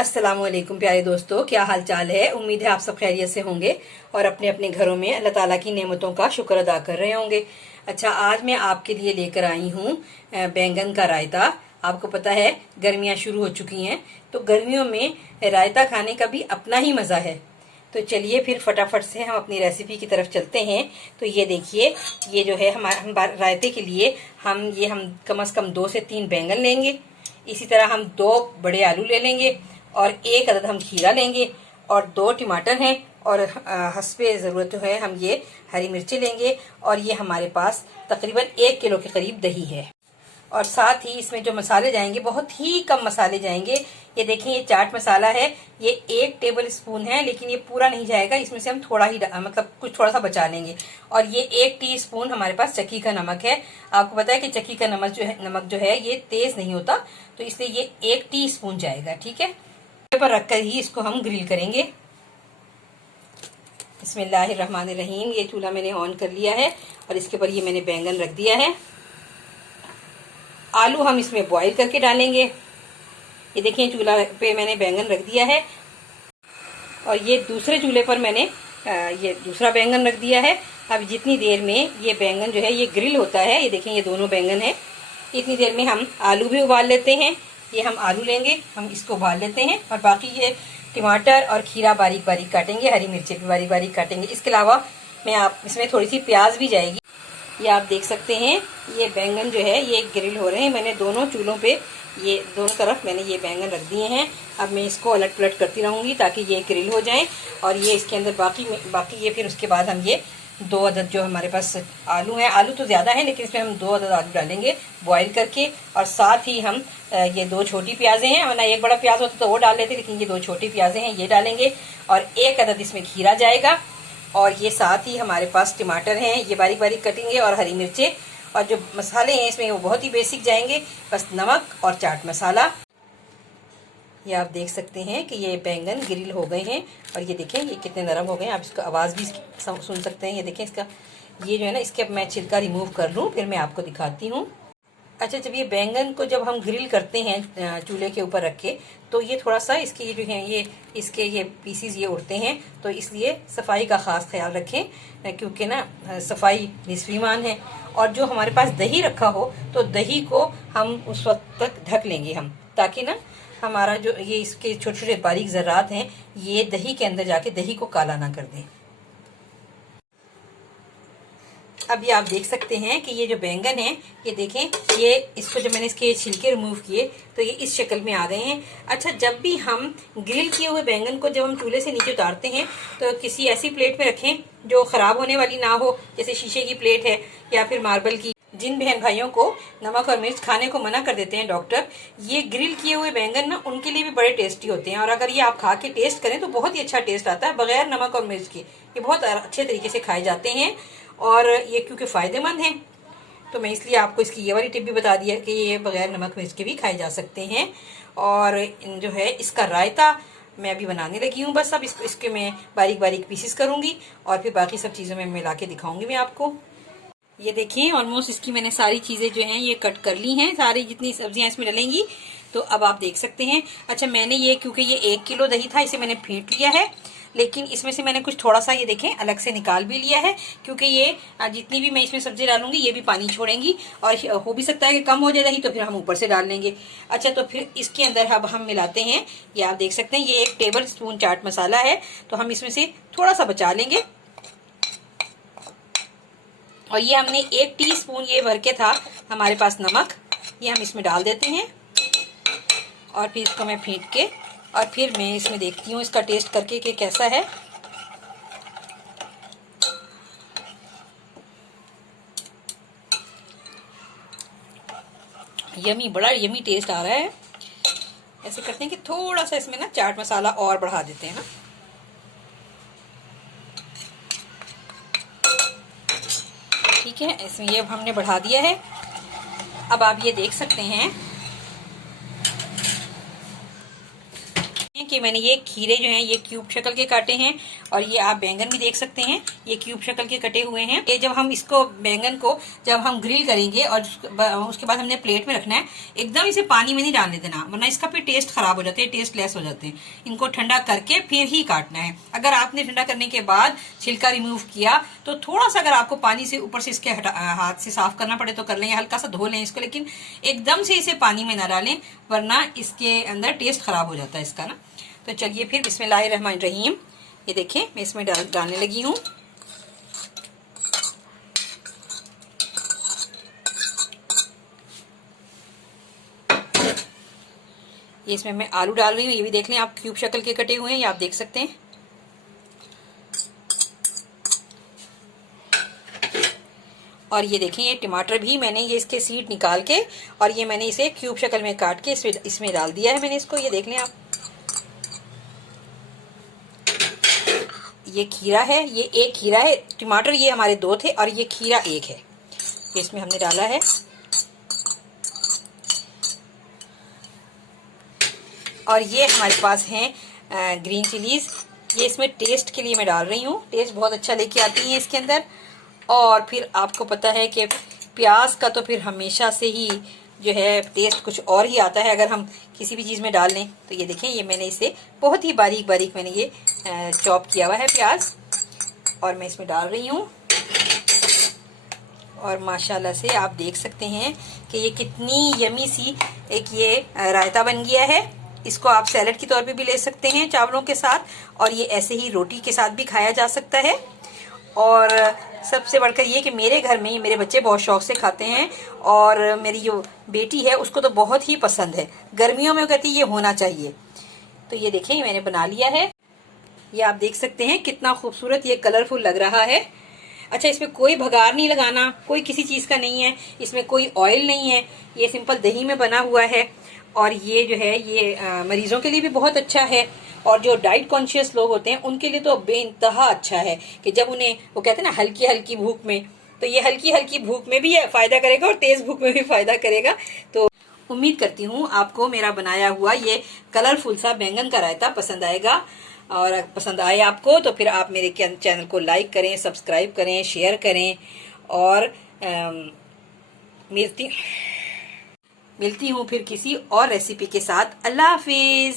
अस्सलाम वालेकुम प्यारे दोस्तों, क्या हाल चाल है। उम्मीद है आप सब खैरियत से होंगे और अपने अपने घरों में अल्लाह ताला की नेमतों का शुक्र अदा कर रहे होंगे। अच्छा, आज मैं आपके लिए लेकर आई हूँ बैंगन का रायता। आपको पता है गर्मियाँ शुरू हो चुकी हैं, तो गर्मियों में रायता खाने का भी अपना ही मज़ा है। तो चलिए फिर फटाफट से हम अपनी रेसिपी की तरफ चलते हैं। तो ये देखिए, ये जो है हम रायते के लिए हम कम से कम 2 से 3 बैंगन लेंगे। इसी तरह हम 2 बड़े आलू ले लेंगे और 1 अदद हम खीरा लेंगे और 2 टमाटर हैं और हस्बे ज़रूरत है हम ये हरी मिर्ची लेंगे और ये हमारे पास तकरीबन 1 किलो के करीब दही है। और साथ ही इसमें जो मसाले जाएंगे बहुत ही कम मसाले जाएंगे। ये देखिए, ये चाट मसाला है, ये 1 टेबल स्पून है, लेकिन ये पूरा नहीं जाएगा, इसमें से हम थोड़ा ही मतलब कुछ थोड़ा सा बचा लेंगे। और ये 1 टीस्पून हमारे पास चक्की का नमक है। आपको पता है कि चक्की का नमक जो है ये तेज नहीं होता, तो इसलिए ये 1 टीस्पून जाएगा। ठीक है, पर रखकर ही इसको हम ग्रिल करेंगे। बिस्मिल्लाहिर्रहमानिर्रहीम। ये चूल्हा मैंने ऑन कर लिया है और इसके ऊपर ये मैंने बैंगन रख दिया है। आलू हम इसमें बॉईल करके डालेंगे। ये देखिए, चूल्हा पे मैंने बैंगन रख दिया है और ये दूसरे चूल्हे पर मैंने ये दूसरा बैंगन रख दिया है। अब जितनी देर में ये बैंगन जो है ये ग्रिल होता है, ये देखें ये दोनों बैंगन है, इतनी देर में हम आलू भी उबाल लेते हैं। ये हम आलू लेंगे, हम इसको उबाल लेते हैं और बाकी ये टमाटर और खीरा बारीक बारीक काटेंगे, हरी मिर्ची भी बारीक बारीक काटेंगे। इसके अलावा इसमें थोड़ी सी प्याज भी जाएगी। ये आप देख सकते हैं, ये बैंगन जो है ये ग्रिल हो रहे हैं। मैंने दोनों चूल्हों पे ये दोनों तरफ मैंने ये बैंगन रख दिए हैं। अब मैं इसको अलट पलट करती रहूँगी ताकि ये ग्रिल हो जाएं। और ये इसके अंदर बाकी ये फिर उसके बाद हम ये 2 अदद जो हमारे पास आलू हैं, आलू तो ज़्यादा है लेकिन इसमें हम 2 अदद आलू डालेंगे बॉईल करके। और साथ ही हम ये 2 छोटी प्याज़ें हैं, वरना 1 बड़ा प्याज होता तो वो डाल लेते, लेकिन ये 2 छोटी प्याज़ें हैं ये डालेंगे। और 1 अदद इसमें खीरा जाएगा। और ये साथ ही हमारे पास टमाटर हैं, ये बारीक बारीक कटेंगे और हरी मिर्चें। और जो मसाले हैं इसमें वो बहुत ही बेसिक जाएंगे, बस नमक और चाट मसाला। ये आप देख सकते हैं कि ये बैंगन ग्रिल हो गए हैं और ये देखें ये कितने नरम हो गए हैं। आप इसका आवाज़ भी सुन सकते हैं। ये देखें इसका ये जो है ना, इसके अब मैं छिलका रिमूव कर लूँ फिर मैं आपको दिखाती हूँ। अच्छा, जब ये बैंगन को जब हम ग्रिल करते हैं चूल्हे के ऊपर रख के, तो ये थोड़ा सा इसके ये जो है ये इसके ये पीसीज ये उड़ते हैं, तो इसलिए सफाई का ख़ास ख्याल रखें, क्योंकि ना सफाई निस्फ़ ईमान है। और जो हमारे पास दही रखा हो तो दही को हम उस वक्त तक ढक लेंगे हम, ताकि ना हमारा जो ये इसके छोटे छोटे बारीक ज़र्रात हैं ये दही के अंदर जाके दही को काला ना कर दें। अब ये आप देख सकते हैं कि ये जो बैंगन है ये देखें, ये इसको जब मैंने इसके छिलके रिमूव किए तो ये इस शक्ल में आ गए हैं। अच्छा, जब भी हम ग्रिल किए हुए बैंगन को जब हम चूल्हे से नीचे उतारते हैं तो किसी ऐसी प्लेट में रखें जो ख़राब होने वाली ना हो, जैसे शीशे की प्लेट है या फिर मार्बल की। जिन बहन भाइयों को नमक और मिर्च खाने को मना कर देते हैं डॉक्टर, ये ग्रिल किए हुए बैंगन ना उनके लिए भी बड़े टेस्टी होते हैं। और अगर ये आप खा के टेस्ट करें तो बहुत ही अच्छा टेस्ट आता है बगैर नमक और मिर्च के। ये बहुत अच्छे तरीके से खाए जाते हैं और ये क्योंकि फ़ायदेमंद हैं तो मैं इसलिए आपको इसकी ये वाली टिप भी बता दी है कि ये बगैर नमक मिर्च के भी खाए जा सकते हैं। और जो है इसका रायता मैं अभी बनाने लगी हूँ। बस अब इसके मैं बारीक बारीक पीसेस करूँगी और फिर बाकी सब चीज़ों में मिला के दिखाऊँगी मैं आपको। ये देखिए, ऑलमोस्ट इसकी मैंने सारी चीज़ें जो हैं ये कट कर ली हैं, सारी जितनी सब्जियां इसमें डलेंगी। तो अब आप देख सकते हैं। अच्छा, मैंने ये क्योंकि ये 1 किलो दही था इसे मैंने फेंट लिया है, लेकिन इसमें से मैंने कुछ थोड़ा सा ये देखें अलग से निकाल भी लिया है, क्योंकि ये जितनी भी मैं इसमें सब्जी डालूंगी ये भी पानी छोड़ेंगी और हो भी सकता है कि कम हो जाए दही, तो फिर हम ऊपर से डाल लेंगे। अच्छा, तो फिर इसके अंदर अब हम मिलाते हैं, ये आप देख सकते हैं ये 1 टेबल स्पून चाट मसाला है, तो हम इसमें से थोड़ा सा बचा लेंगे। और ये हमने 1 टीस्पून ये भर के था हमारे पास नमक, ये हम इसमें डाल देते हैं और फिर इसको मैं फेंट के और फिर मैं इसमें देखती हूँ इसका टेस्ट करके कि कैसा है। यमी, बड़ा यमी टेस्ट आ रहा है। ऐसे करते हैं कि थोड़ा सा इसमें ना चाट मसाला और बढ़ा देते हैं ना। ठीक है, इसमें ये हमने बढ़ा दिया है। अब आप ये देख सकते हैं कि मैंने ये खीरे जो हैं ये क्यूब शक्ल के काटे हैं, और ये आप बैंगन भी देख सकते हैं ये क्यूब शक्ल के कटे हुए हैं। ये जब हम इसको बैंगन को जब हम ग्रिल करेंगे और उसके बाद हमने प्लेट में रखना है, एकदम इसे पानी में नहीं डालने देना, वरना इसका फिर टेस्ट खराब हो जाते हैं, टेस्ट लेस हो जाते हैं। इनको ठंडा करके फिर ही काटना है। अगर आपने ठंडा करने के बाद छिलका रिमूव किया तो थोड़ा सा अगर आपको पानी से ऊपर से इसके हाथ से साफ करना पड़े तो कर लें, हल्का सा धो लें इसको, लेकिन एकदम से इसे पानी में ना डालें वरना इसके अंदर टेस्ट खराब हो जाता है इसका ना। तो चलिए फिर बिस्मिल्लाहिर्रहमानिर्रहीम, ये देखें मैं इसमें डालने लगी हूँ। ये इसमें मैं आलू डाल रही हूँ, ये भी देख लें आप, क्यूब शक्ल के कटे हुए हैं, ये आप देख सकते हैं। और ये देखें ये टमाटर भी मैंने ये इसके सीड निकाल के और ये मैंने इसे क्यूब शक्ल में काट के इसमें डाल दिया है मैंने इसको, ये देख लें आप। ये खीरा है, ये एक खीरा है, टमाटर ये हमारे 2 थे और ये खीरा 1 है, ये इसमें हमने डाला है। और ये हमारे पास हैं ग्रीन चिलीज, ये इसमें टेस्ट के लिए मैं डाल रही हूँ, टेस्ट बहुत अच्छा लेके आती है इसके अंदर। और फिर आपको पता है कि प्याज का तो फिर हमेशा से ही जो है टेस्ट कुछ और ही आता है अगर हम किसी भी चीज़ में डाल लें। तो ये देखें ये मैंने इसे बहुत ही बारीक बारीक मैंने ये चॉप किया हुआ है प्याज, और मैं इसमें डाल रही हूँ। और माशाल्लाह से आप देख सकते हैं कि ये कितनी यमी सी एक ये रायता बन गया है। इसको आप सैलेड के तौर पे भी ले सकते हैं चावलों के साथ, और ये ऐसे ही रोटी के साथ भी खाया जा सकता है। और सबसे बढ़कर ये कि मेरे घर में मेरे बच्चे बहुत शौक से खाते हैं, और मेरी जो बेटी है उसको तो बहुत ही पसंद है, गर्मियों में वो कहती है ये होना चाहिए। तो ये देखें मैंने बना लिया है, ये आप देख सकते हैं कितना खूबसूरत ये कलरफुल लग रहा है। अच्छा, इसमें कोई भगार नहीं लगाना, कोई किसी चीज़ का नहीं है, इसमें कोई ऑयल नहीं है, ये सिंपल दही में बना हुआ है। और ये जो है ये मरीजों के लिए भी बहुत अच्छा है, और जो डाइट कॉन्शियस लोग होते हैं उनके लिए तो बेइंतहा अच्छा है कि जब उन्हें वो कहते हैं ना हल्की हल्की भूख में, तो ये हल्की हल्की भूख में भी फ़ायदा करेगा और तेज़ भूख में भी फ़ायदा करेगा। तो उम्मीद करती हूँ आपको मेरा बनाया हुआ ये कलरफुल सा बैंगन का रायता पसंद आएगा, और पसंद आए आपको तो फिर आप मेरे चैनल को लाइक करें, सब्सक्राइब करें, शेयर करें। और मिलती हूँ फिर किसी और रेसिपी के साथ। अल्लाह हाफिज़।